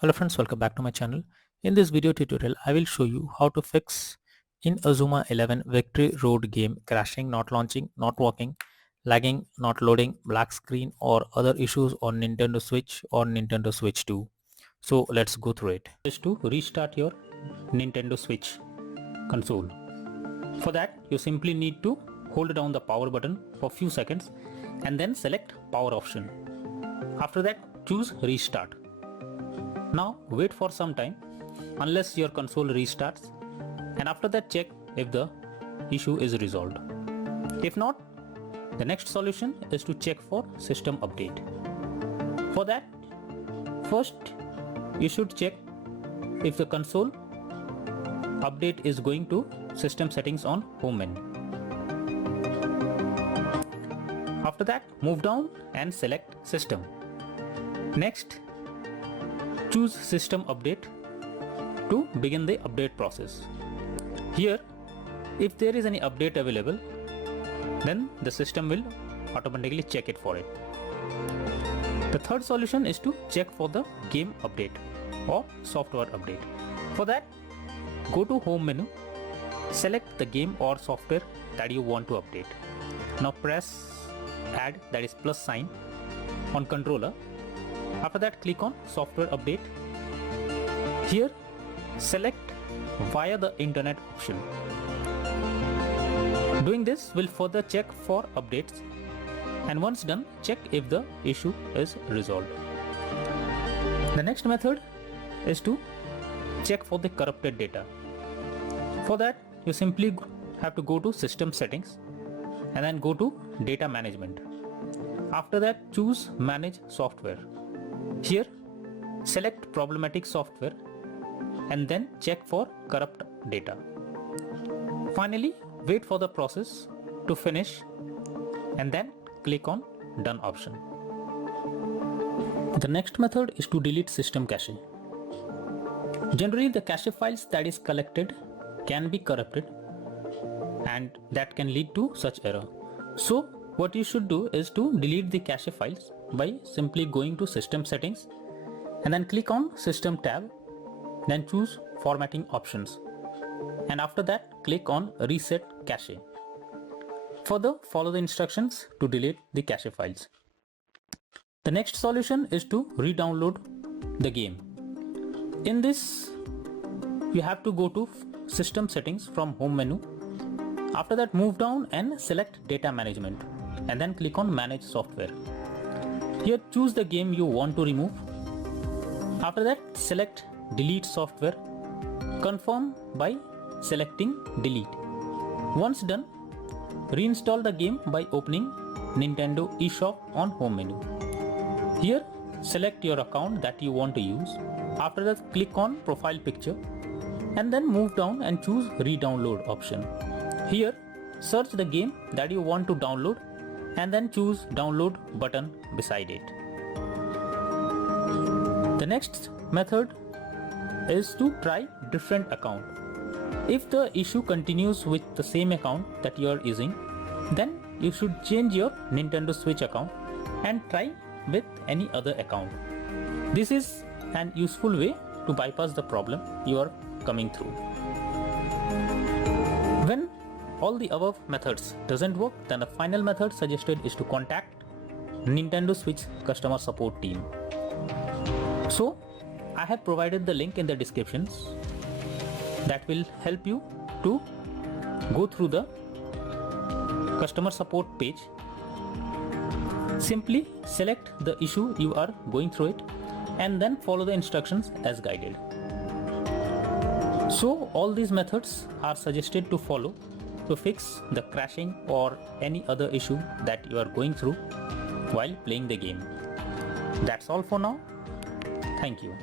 Hello friends, welcome back to my channel. In this video tutorial, I will show you how to fix Inazuma 11 Victory Road game crashing, not launching, not working, lagging, not loading, black screen or other issues on Nintendo Switch or Nintendo Switch 2. So let's go through it. Is to restart your Nintendo Switch console. For that, you simply need to hold down the power button for few seconds and then select power option. After that, choose restart. Now wait for some time unless your console restarts, and after that check if the issue is resolved. If not, the next solution is to check for system update. For that, first you should check if the console update is going to system settings on home menu. After that, move down and select system. Next, choose system update to begin the update process. Here, if there is any update available, then the system will automatically check it for it. The third solution is to check for the game update or software update. For that, go to home menu, select the game or software that you want to update. Now press add, that is plus sign, on controller. After that, click on software update. Here, select via the internet option. Doing this will further check for updates, and once done, check if the issue is resolved. The next method is to check for the corrupted data. For that, you simply have to go to system settings and then go to data management. After that, choose manage software. Here, select problematic software and then check for corrupt data. Finally, wait for the process to finish and then click on done option. The next method is to delete system cache. Generally, the cache files that is collected can be corrupted and that can lead to such error. So what you should do is to delete the cache files by simply going to system settings and then click on system tab, then choose formatting options, and after that click on reset cache. Further, follow the instructions to delete the cache files. The next solution is to re-download the game. In this, you have to go to system settings from home menu. After that, move down and select data management and then click on manage software. Here, choose the game you want to remove. After that, select delete software. Confirm by selecting delete. Once done, reinstall the game by opening Nintendo eShop on home menu. Here, select your account that you want to use. After that, click on profile picture and then move down and choose re-download option. Here, search the game that you want to download and then choose download button beside it. The next method is to try different account. If the issue continues with the same account that you are using, then you should change your Nintendo Switch account and try with any other account. This is an useful way to bypass the problem you are coming through. When all the above methods doesn't work, then the final method suggested is to contact Nintendo Switch customer support team. So I have provided the link in the descriptions that will help you to go through the customer support page. Simply select the issue you are going through it and then follow the instructions as guided. So all these methods are suggested to follow to fix the crashing or any other issue that you are going through while playing the game. That's all for now. Thank you.